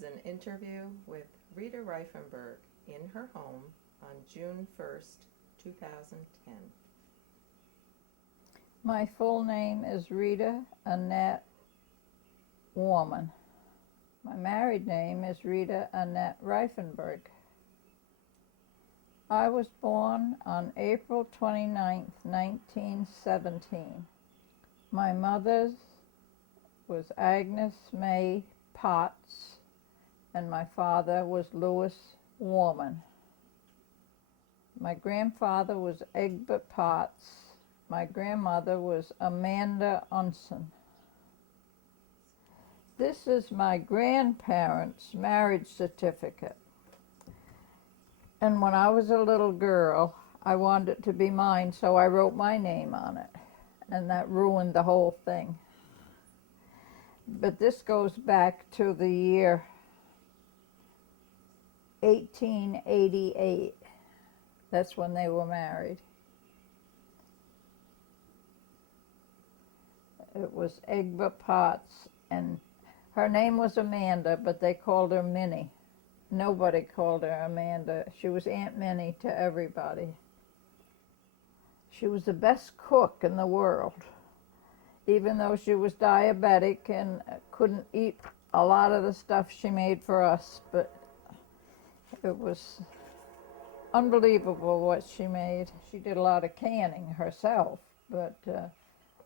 is an interview with Rita Rifenburgh in her home on June 1st, 2010. My full name is Rita Annette Warman. My married name is Rita Annette Rifenburgh. I was born on April 29, 1917. My mother's was Agnes May Potts, and my father was Louis Warman. My grandfather was Egbert Potts. My grandmother was Amanda Unson. This is my grandparents' marriage certificate. And when I was a little girl, I wanted it to be mine, so I wrote my name on it. And that ruined the whole thing. But this goes back to the year 1888. That's when they were married. It was Egbert Potts, and her name was Amanda, but they called her Minnie. Nobody called her Amanda. She was Aunt Minnie to everybody. She was the best cook in the world, even though she was diabetic and couldn't eat a lot of the stuff she made for us, but it was unbelievable what she made. She did a lot of canning herself, but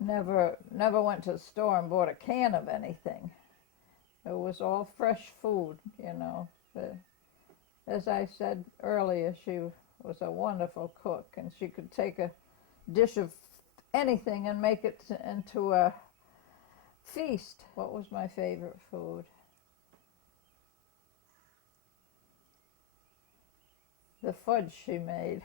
never went to the store and bought a can of anything. It was all fresh food, you know. As I said earlier, she was a wonderful cook, and she could take a dish of anything and make it into a feast. What was my favorite food? The fudge she made.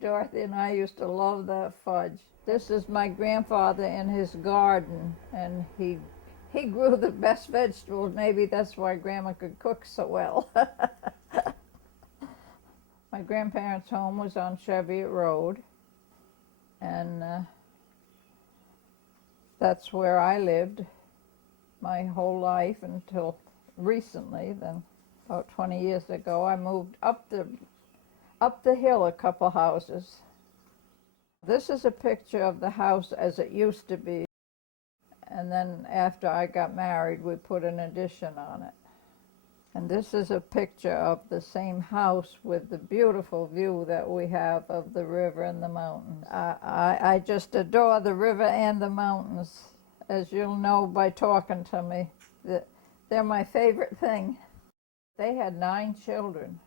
Dorothy and I used to love that fudge. This is my grandfather in his garden, and he grew the best vegetables. Maybe that's why Grandma could cook so well. My grandparents' home was on Cheviot Road, and that's where I lived my whole life until recently. Then, about 20 years ago, I moved up the hill a couple houses. This is a picture of the house as it used to be. And then after I got married, we put an addition on it. And this is a picture of the same house with the beautiful view that we have of the river and the mountains. I just adore the river and the mountains, as you'll know by talking to me. They're my favorite thing. They had 9 children,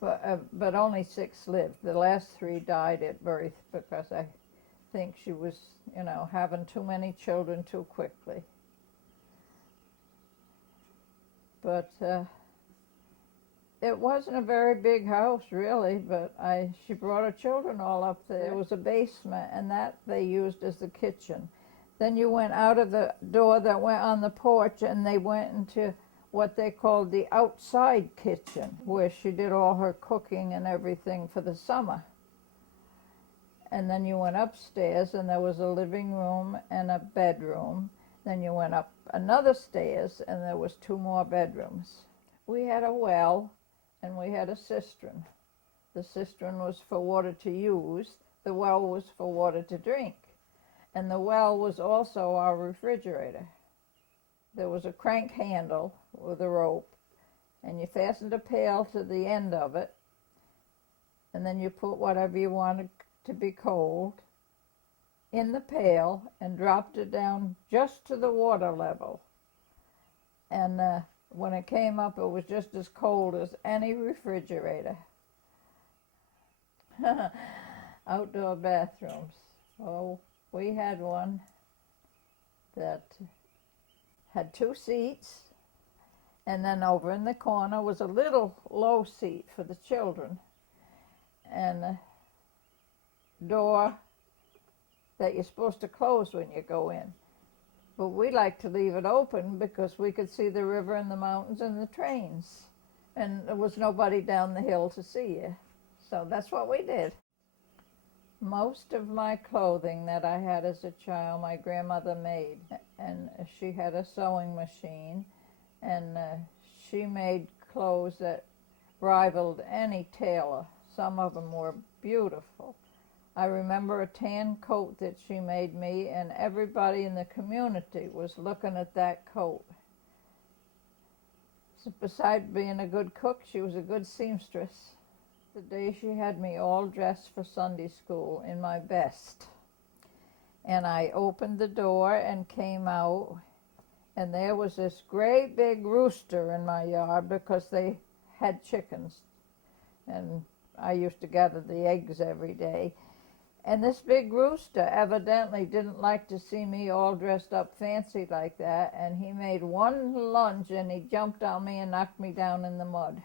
but only 6 lived. The last 3 died at birth because I think she was, having too many children too quickly. But it wasn't a very big house, really, but she brought her children all up there. There was a basement, and that they used as the kitchen. Then you went out of the door that went on the porch, and they went into what they called the outside kitchen, where she did all her cooking and everything for the summer. And then you went upstairs, and there was a living room and a bedroom. Then you went up another stairs, and there was 2 more bedrooms. We had a well, and we had a cistern. The cistern was for water to use. The well was for water to drink. And the well was also our refrigerator. There was a crank handle with a rope, and you fastened a pail to the end of it, and then you put whatever you wanted to be cold in the pail and dropped it down just to the water level. And when it came up, it was just as cold as any refrigerator. Outdoor bathrooms. Oh, we had one that had 2 seats, and then over in the corner was a little low seat for the children, and a door that you're supposed to close when you go in. But we like to leave it open because we could see the river and the mountains and the trains, and there was nobody down the hill to see you. So that's what we did. Most of my clothing that I had as a child, my grandmother made, and she had a sewing machine, and she made clothes that rivaled any tailor. Some of them were beautiful. I remember a tan coat that she made me, and everybody in the community was looking at that coat. So besides being a good cook, she was a good seamstress. The day she had me all dressed for Sunday school in my best. And I opened the door and came out, and there was this great big rooster in my yard because they had chickens. And I used to gather the eggs every day. And this big rooster evidently didn't like to see me all dressed up fancy like that, and he made one lunge and he jumped on me and knocked me down in the mud.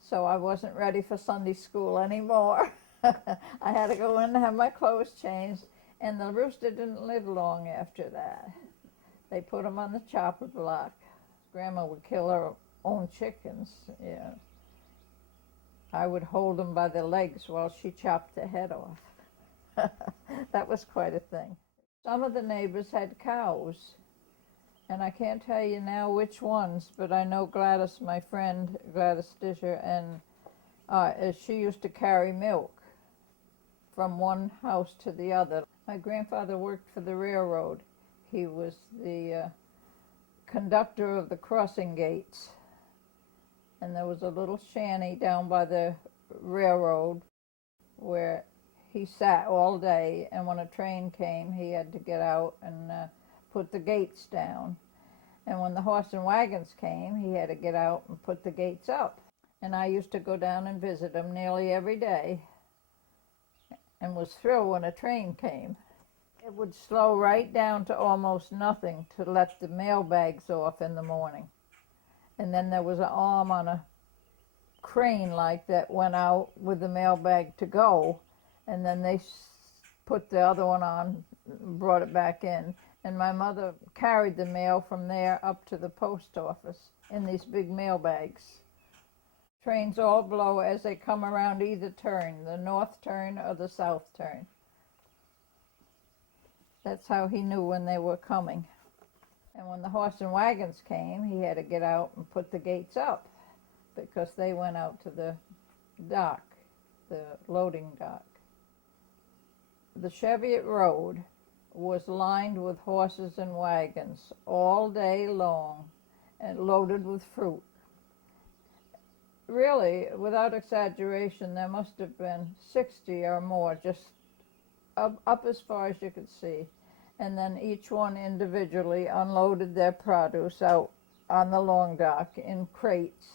So I wasn't ready for Sunday school anymore. I had to go in and have my clothes changed, and the rooster didn't live long after that. They put him on the chopper block. Grandma would kill her own chickens. Yeah. I would hold them by the legs while she chopped the head off. That was quite a thing. Some of the neighbors had cows, and I can't tell you now which ones, but I know Gladys, my friend, Gladys Disher, and she used to carry milk from one house to the other. My grandfather worked for the railroad. He was the conductor of the crossing gates, and there was a little shanty down by the railroad where he sat all day, and when a train came, he had to get out and put the gates down. And when the horse and wagons came, he had to get out and put the gates up. And I used to go down and visit him nearly every day and was thrilled when a train came. It would slow right down to almost nothing to let the mail bags off in the morning. And then there was an arm on a crane like that went out with the mail bag to go, and then they put the other one on, brought it back in. And my mother carried the mail from there up to the post office in these big mail bags. Trains all blow as they come around either turn, the north turn or the south turn. That's how he knew when they were coming. And when the horse and wagons came, he had to get out and put the gates up because they went out to the dock, the loading dock. The Cheviot Road was lined with horses and wagons all day long and loaded with fruit. Really, without exaggeration, there must have been 60 or more just up as far as you could see. And then each one individually unloaded their produce out on the long dock in crates.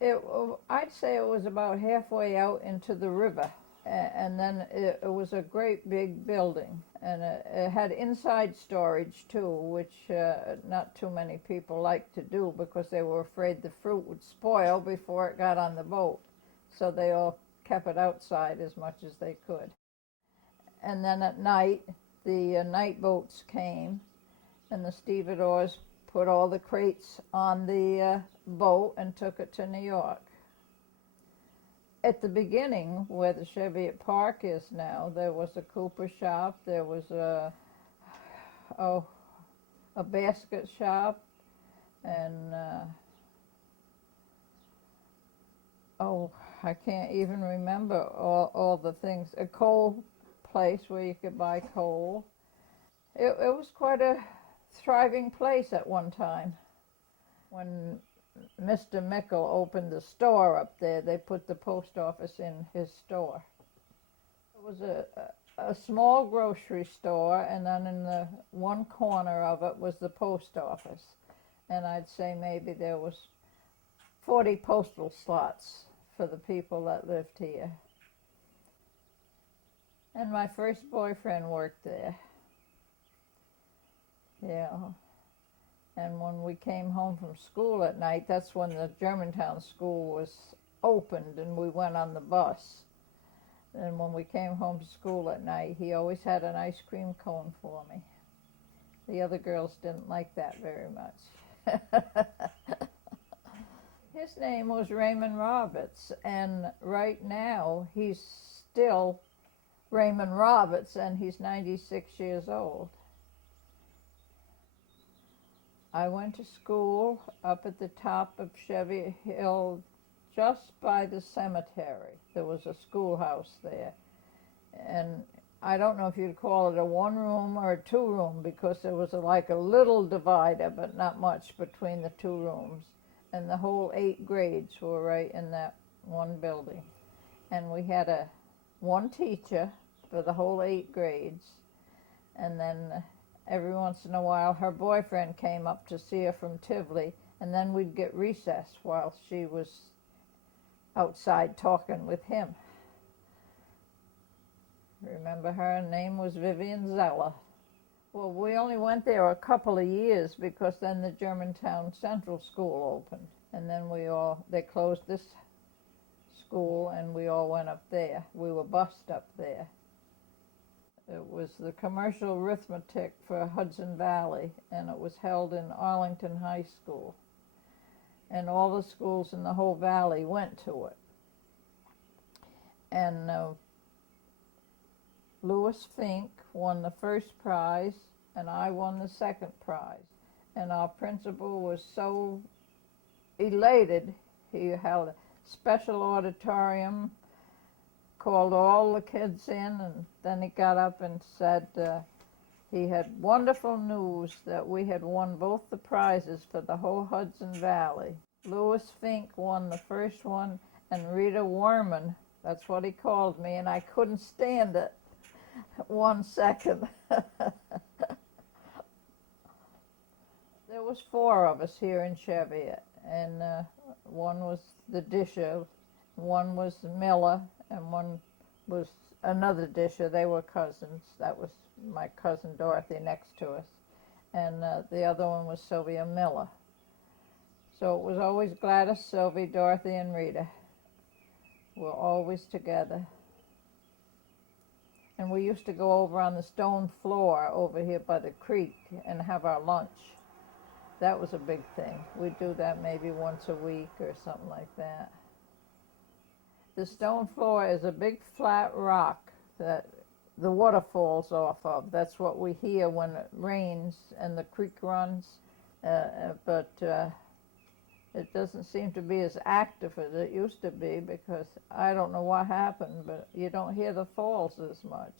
I'd say it was about halfway out into the river. And then it was a great big building, and it had inside storage too, which not too many people liked to do because they were afraid the fruit would spoil before it got on the boat. So they all kept it outside as much as they could. And then at night, the night boats came, and the stevedores put all the crates on the boat and took it to New York. At the beginning, where the Cheviot Park is now, there was a cooper shop, there was a basket shop, and I can't even remember all the things. A coal place where you could buy coal. It was quite a thriving place at one time. When Mr. Mickle opened the store up there, they put the post office in his store. It was a small grocery store, and then in the one corner of it was the post office. And I'd say maybe there was 40 postal slots for the people that lived here. And my first boyfriend worked there. Yeah. And when we came home from school at night, that's when the Germantown school was opened and we went on the bus. And when we came home from school at night, he always had an ice cream cone for me. The other girls didn't like that very much. His name was Raymond Roberts, and right now he's still Raymond Roberts, and he's 96 years old. I went to school up at the top of Chevy Hill, just by the cemetery. There was a schoolhouse there. And I don't know if you'd call it a one-room or a two-room, because there was like a little divider, but not much, between the two rooms. And the whole 8 grades were right in that one building. And we had one teacher for the whole 8 grades. And then every once in a while her boyfriend came up to see her from Tivoli, and then we'd get recess while she was outside talking with him. Remember, her name was Vivian Zeller. Well, we only went there a couple of years, because then the Germantown Central School opened, and then they closed this school and we all went up there. We were bused up there. It was the commercial arithmetic for Hudson Valley, and it was held in Arlington High School. And all the schools in the whole valley went to it. And Louis Fink won the first prize, and I won the second prize. And our principal was so elated, he held a special auditorium, called all the kids in, and then he got up and said he had wonderful news that we had won both the prizes for the whole Hudson Valley. Louis Fink won the first one, and Rita Rifenburgh, that's what he called me, and I couldn't stand it 1 second. There was 4 of us here in Cheviot, and one was the disher, one was Miller, and one was another disher. They were cousins. That was my cousin Dorothy next to us. And the other one was Sylvia Miller. So it was always Gladys, Sylvie, Dorothy, and Rita. We're always together. And we used to go over on the stone floor over here by the creek and have our lunch. That was a big thing. We'd do that maybe once a week or something like that. The stone floor is a big flat rock that the water falls off of. That's what we hear when it rains and the creek runs. But it doesn't seem to be as active as it used to be, because I don't know what happened, but you don't hear the falls as much.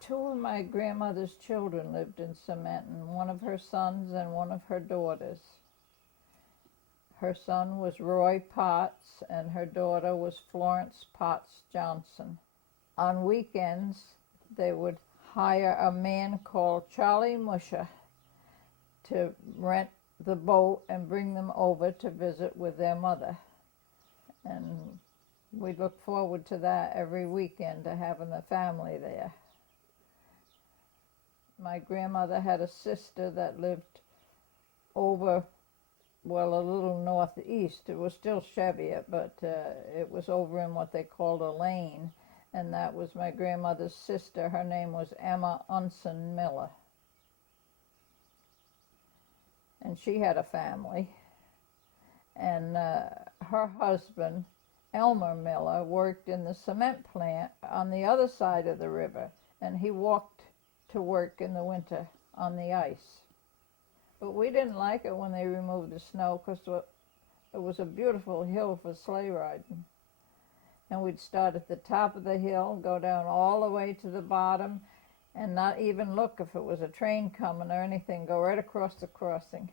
2 of my grandmother's children lived in Cementon, one of her sons and one of her daughters. Her son was Roy Potts, and her daughter was Florence Potts Johnson. On weekends, they would hire a man called Charlie Musher to rent the boat and bring them over to visit with their mother. And we look forward to that every weekend, to having the family there. My grandmother had a sister that lived over, well, a little northeast. It was still Cheviot, but it was over in what they called a lane, and that was my grandmother's sister. Her name was Emma Unson Miller. And she had a family. And her husband, Elmer Miller, worked in the cement plant on the other side of the river, and he walked to work in the winter on the ice. But we didn't like it when they removed the snow, because it was a beautiful hill for sleigh riding. And we'd start at the top of the hill, go down all the way to the bottom, and not even look if it was a train coming or anything, go right across the crossing,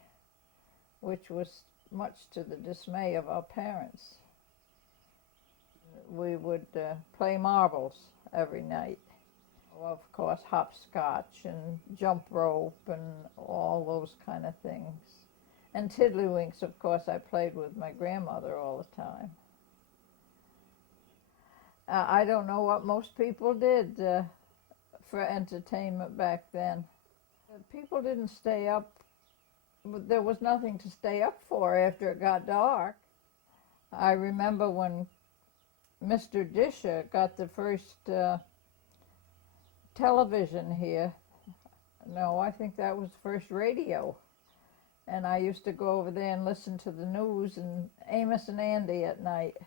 which was much to the dismay of our parents. We would play marbles every night. Well, of course, hopscotch and jump rope and all those kind of things. And tiddlywinks, of course, I played with my grandmother all the time. I don't know what most people did for entertainment back then. People didn't stay up. There was nothing to stay up for after it got dark. I remember when Mr. Disher got the first television here. No, I think that was the first radio. And I used to go over there and listen to the news and Amos and Andy at night.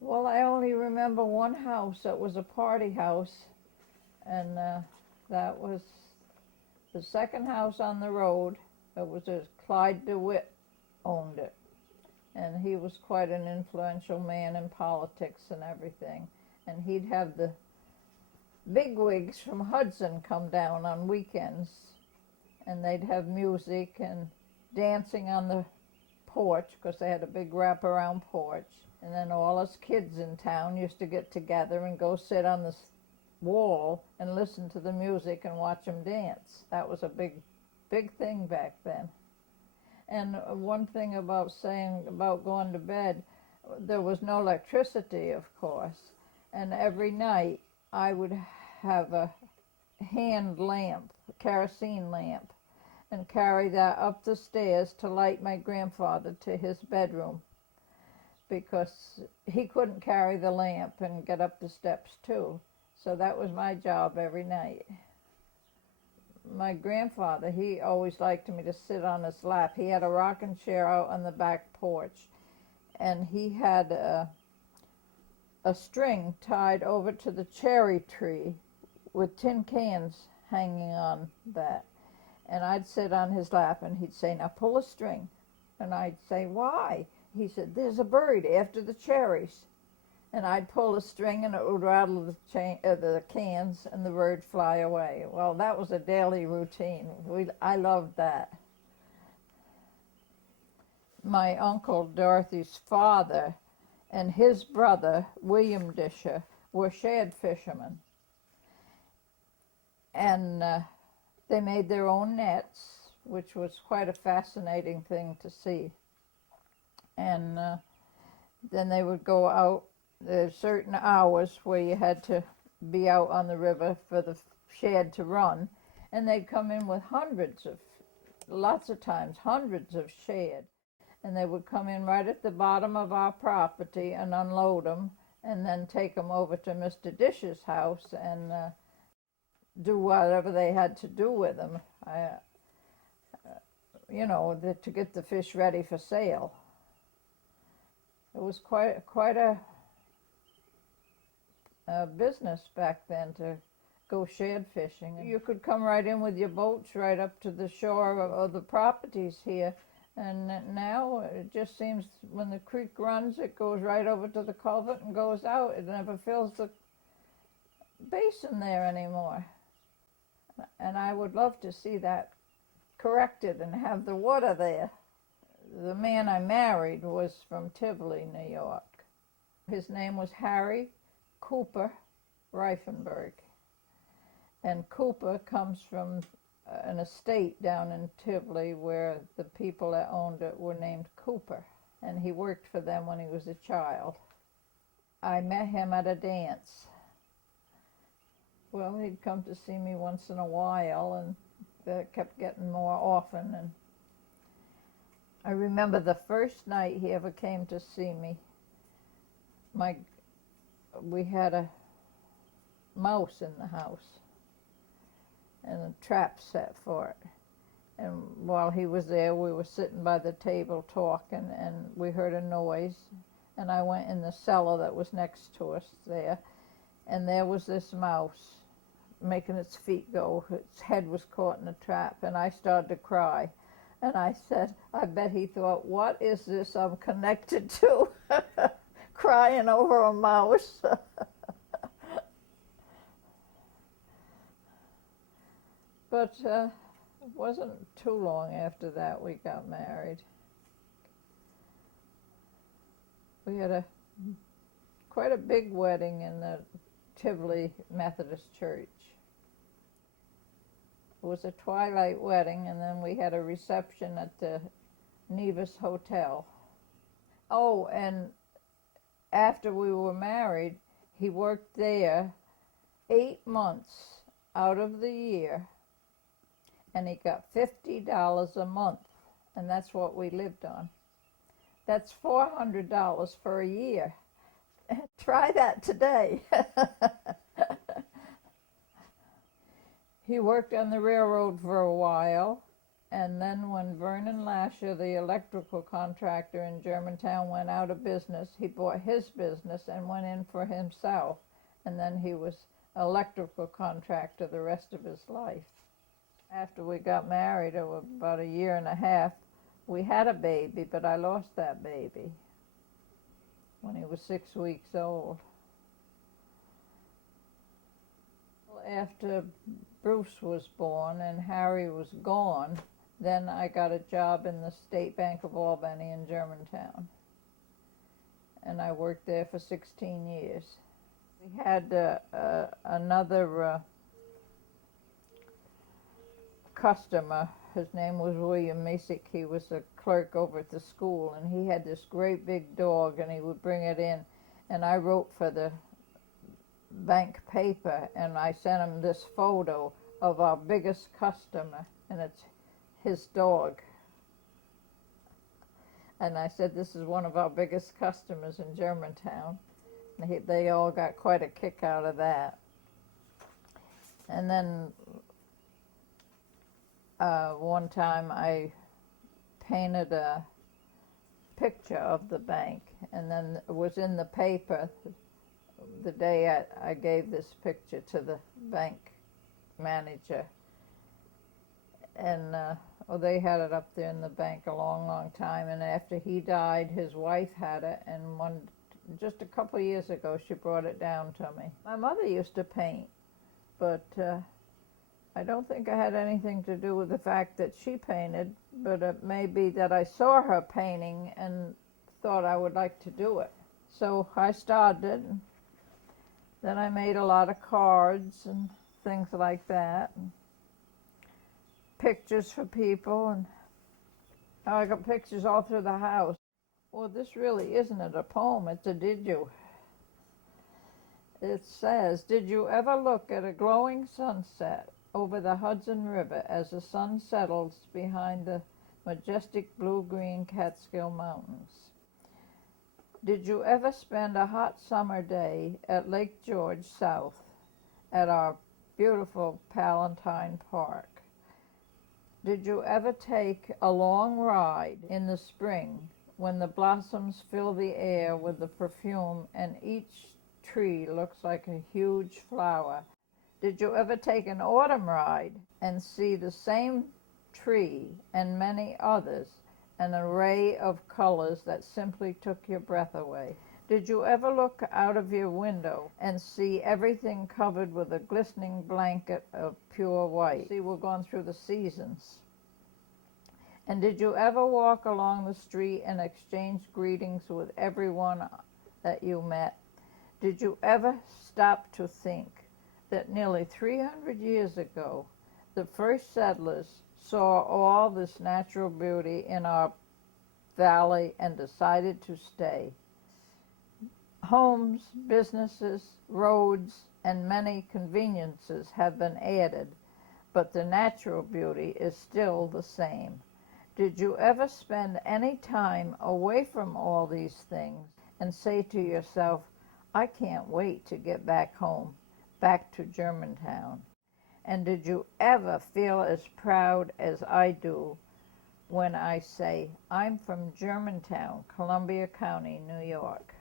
Well, I only remember one house that was a party house, and That was the second house on the road. It was a Clyde DeWitt owned it. And he was quite an influential man in politics and everything. And he'd have the bigwigs from Hudson come down on weekends. And they'd have music and dancing on the porch, because they had a big wraparound porch. And then all us kids in town used to get together and go sit on the wall and listen to the music and watch them dance. That was a big thing back then. And one thing about saying about going to bed, there was no electricity, of course. And every night I would have a hand lamp, a kerosene lamp, and carry that up the stairs to light my grandfather to his bedroom, because he couldn't carry the lamp and get up the steps too. So that was my job every night. My grandfather, he always liked me to sit on his lap. He had a rocking chair out on the back porch, and he had a string tied over to the cherry tree with tin cans hanging on that. And I'd sit on his lap, and he'd say, "Now pull a string." And I'd say, "Why?" He said, "There's a bird after the cherries." And I'd pull the string, and it would rattle the cans, and the bird fly away. Well, that was a daily routine. I loved that. My uncle Dorothy's father and his brother, William Disher, were shad fishermen. And they made their own nets, which was quite a fascinating thing to see. And then they would go out. There's certain hours where you had to be out on the river for the shad to run, and they'd come in with lots of times, hundreds of shad. And they would come in right at the bottom of our property and unload them, and then take them over to Mr. Dish's house and do whatever they had to do with them, to get the fish ready for sale. It was quite a business back then to go shad fishing. You could come right in with your boats right up to the shore of the properties here, and now it just seems when the creek runs, it goes right over to the culvert and goes out. It never fills the basin there anymore. And I would love to see that corrected and have the water there. The man I married was from Tivoli, New York. His name was Harry Cooper Rifenburgh. And Cooper comes from an estate down in Tivoli where the people that owned it were named Cooper. And he worked for them when he was a child. I met him at a dance. Well, he'd come to see me once in a while, and that kept getting more often. And I remember the first night he ever came to see me, we had a mouse in the house and a trap set for it. And while he was there, we were sitting by the table talking, and we heard a noise. And I went in the cellar that was next to us there, and there was this mouse making its feet go. Its head was caught in a trap, and I started to cry. And I said, I bet he thought, what is this I'm connected to? Crying over a mouse. But it wasn't too long after that we got married. We had quite a big wedding in the Tivoli Methodist Church. It was a twilight wedding, and then we had a reception at the Nevis Hotel. Oh, and after we were married, he worked there 8 months out of the year, and he got $50 a month, and that's what we lived on. That's $400 for a year. Try that today. He worked on the railroad for a while, and then when Vernon Lasher, the electrical contractor in Germantown, went out of business, he bought his business and went in for himself. And then he was electrical contractor the rest of his life. After we got married, over about a year and a half, we had a baby, but I lost that baby when he was 6 weeks old. After Bruce was born and Harry was gone, then I got a job in the State Bank of Albany in Germantown. And I worked there for 16 years. We had another customer. His name was William Masick. He was a clerk over at the school, and he had this great big dog, and he would bring it in, and I wrote for the bank paper, and I sent him this photo of our biggest customer, and it's his dog. And I said, this is one of our biggest customers in Germantown. And they all got quite a kick out of that. And then one time I painted a picture of the bank, and then it was in the paper the day I gave this picture to the bank manager. And they had it up there in the bank a long, long time. And after he died, his wife had it, and just a couple of years ago, she brought it down to me. My mother used to paint, but I don't think I had anything to do with the fact that she painted, but it may be that I saw her painting and thought I would like to do it. So I started. Then I made a lot of cards and things like that, and pictures for people, and I got pictures all through the house. Well, this really isn't a poem, it's a did you. It says, did you ever look at a glowing sunset over the Hudson River as the sun settles behind the majestic blue-green Catskill Mountains? Did you ever spend a hot summer day at Lake George South at our beautiful Palatine Park? Did you ever take a long ride in the spring when the blossoms fill the air with the perfume and each tree looks like a huge flower? Did you ever take an autumn ride and see the same tree and many others, an array of colors that simply took your breath away? Did you ever look out of your window and see everything covered with a glistening blanket of pure white? See, we're going through the seasons. And did you ever walk along the street and exchange greetings with everyone that you met? Did you ever stop to think that nearly 300 years ago, the first settlers saw all this natural beauty in our valley and decided to stay? Homes, businesses, roads, and many conveniences have been added, but the natural beauty is still the same. Did you ever spend any time away from all these things and say to yourself, I can't wait to get back home, back to Germantown? And did you ever feel as proud as I do when I say, I'm from Germantown, Columbia County, New York?